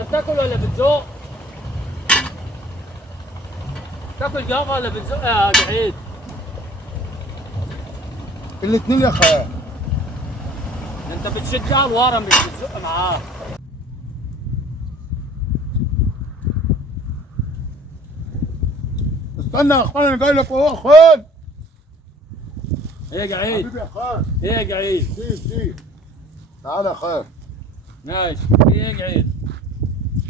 انت بتاكل ولا بتزق؟ تاكل جافه ولا بتزق يا جعيد؟ الاتنين يا خال. ده انت بتشدها لورا مش بتزق معاه. استنى يا خال، انا جاي لك اهو يا خال. ايه يا جعيد؟ حبيبي يا خال. ايه يا جعيد؟ سيب تعالى يا خال. ماشي، ايه يا جعيد؟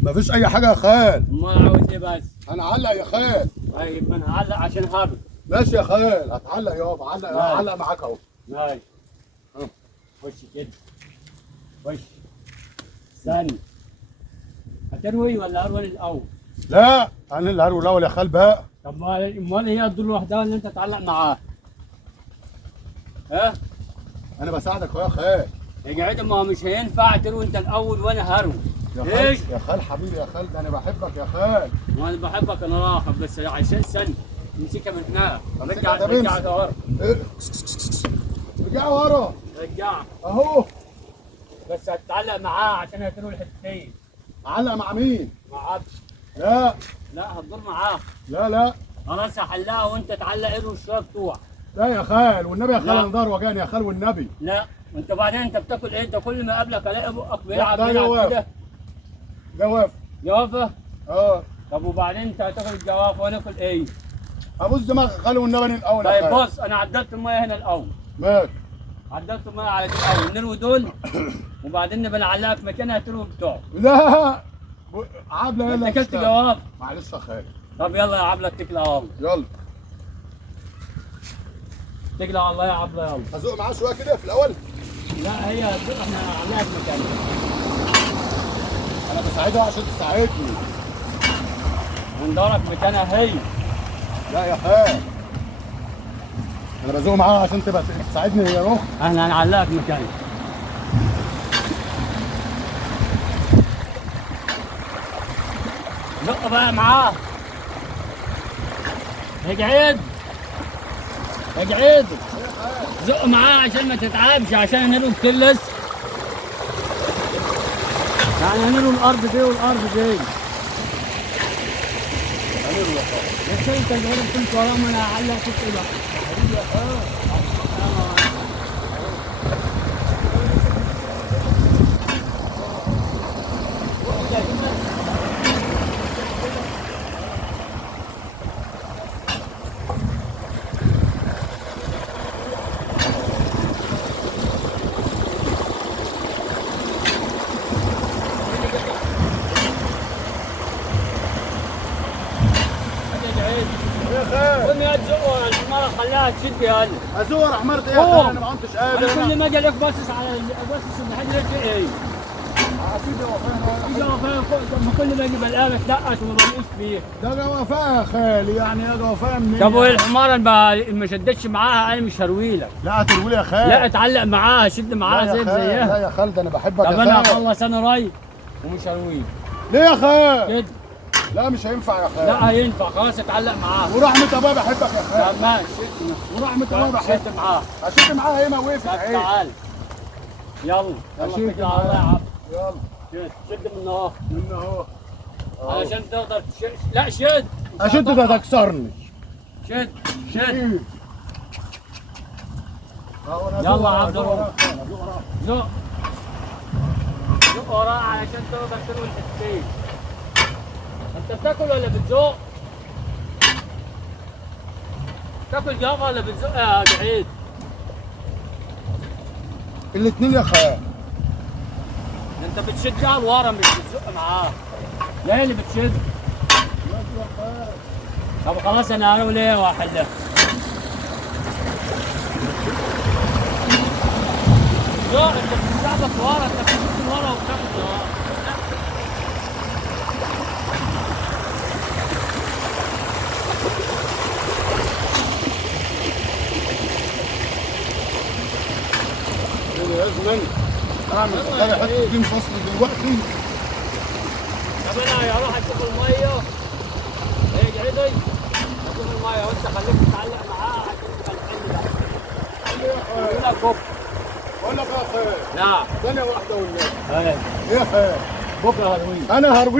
مفيش اي حاجه يا خال. امال عاوز ايه بس؟ هنعلق يا خال. طيب ما انا هعلق عشان هابط. ماشي يا خال، هتعلق يابا. هعلق معاك اهو. ماشي. اه. خش كده. خش. استنى. هتروي ولا اروي الاول؟ لا انا اللي هروي الاول يا خال بقى. طب امال هي تدور لوحدها اللي انت تعلق معاها؟ ها؟ انا بساعدك اهو يا خال. يا جعيد ما هو مش هينفع تروي انت الاول وانا هروي. يا ايش؟ خال يا خال حبيبي يا خال، ده انا بحبك يا خال. ما انا بحبك انا راخب بس عشان سن امسكها من هناك. امسكها رجع ده رجع بمسك. ورا. إيه؟ رجع ورا رجع اهو. بس هتتعلق معاه عشان هتروي الحتتين. علق مع مين؟ مع عبد. لا لا هتدور معاه. لا خلاص هحلها وانت تعلق اروي الشويه بتوعك. لا يا خال والنبي يا خال، لا. انا ضهري وجعني يا خال والنبي. لا وانت بعدين انت بتاكل ايه؟ انت كل ما اقابلك الاقي بقك لا، بيلعب ده بيلعب جواف. كده. جواف. جوافه؟ اه. طب وبعدين انت هتاكل الجوافه وانا اكل ايه؟ ابوس دماغك يا خال والنبي الاول يا طيب خال. بص انا عدلت الميه هنا الاول. ماشي. عدلت الميه على دي الاول نروي دول وبعدين نبقى نعلقك مكانها تروي بتوعه. لا عبله يلا. انت اكلت اشتغل. جواف؟ معلش يا خال. طب يلا يا عبله اتكل على الله. يلا اتكل على الله يا عبله يلا. هزق معاه شويه كده في الاول. لا هي احنا هنعلقك مكانها. انا بساعدها عشان تساعدني. وندورك مكانها هي. لا يا خال، انا بزق معاها عشان تبقى تساعدني يا روح. احنا هنعلقك مكانها. زق بقى معاه. يا جعيد يا جعيد زق معاه عشان ما تتعبش، عشان هنروي الكلس. يعني هنروي الارض دي والارض دي. بس انت اللي كنت وراهم انا هعلق فيك ايه بقى؟ حبيبي يا يا خال قوم يا تزقه الحمارة خليها تشد يا هلا. ازور حمارتي ايه يا قوم. خال؟ انا ما كنتش انا قادر. كل ما اجي الاقيك باصص على باصص الحجر في ايه؟ اكيد يا وفاء. في جوافان فوق كل ما اجي بلاقيها اتلقت وما بلاقيش فيه. ده جوافاء يا خالي، يعني يا جوافاء منين؟ طب وايه الحمارة ما شدتش معاها انا مش هروي لك. لا هتقول يا خال. لا اتعلق معاها شد لا معاها يا زي خال، لا زيها. يا خال، ده انا بحبك طب يا انا خال. هخلص انا ري ومش هروي ليه يا خال؟ كده. لا مش هينفع يا خال. لا هينفع خلاص اتعلق معاها. ورحمة ابويا بحبك يا خال. طب ماشي شد ورحمة ابويا بحبك. شد معاها. هشد معاها ايه؟ ما وقفت طب عيب. تعال يلا هشد اتكل على الله يا عبد. يلا شد من اهو من اهو. علشان تقدر لا شد. اشد ده تكسرني. شد شد. ايه؟ يلا يا عبد الرحمن. زق زق وراه علشان تقدر تروي الحتتين. انت بتاكل ولا بتزق؟ تاكل جافه ولا بتزق يا جعيد؟ الاتنين يا خال. انت بتشدها لورا مش بتزق معاه. ليه اللي بتشد؟ طب خلاص انا هروي ليه واحلها. لا انت بتستعبط ورا، انت بتشد ورا وبتاخد ورا. لازم اعمل حته دين فصل دلوقتي. طب انا هروح اشوف الميه. ايه جعيدي؟ اشوف الميه وانت خليك تتعلق معاها عشان تبقى الحل ده. يقول لك كف. بقول لك يا خال، نعم. ثانية واحدة والنبي. ايه ايه يا خال؟ بكره هالوين. انا هروي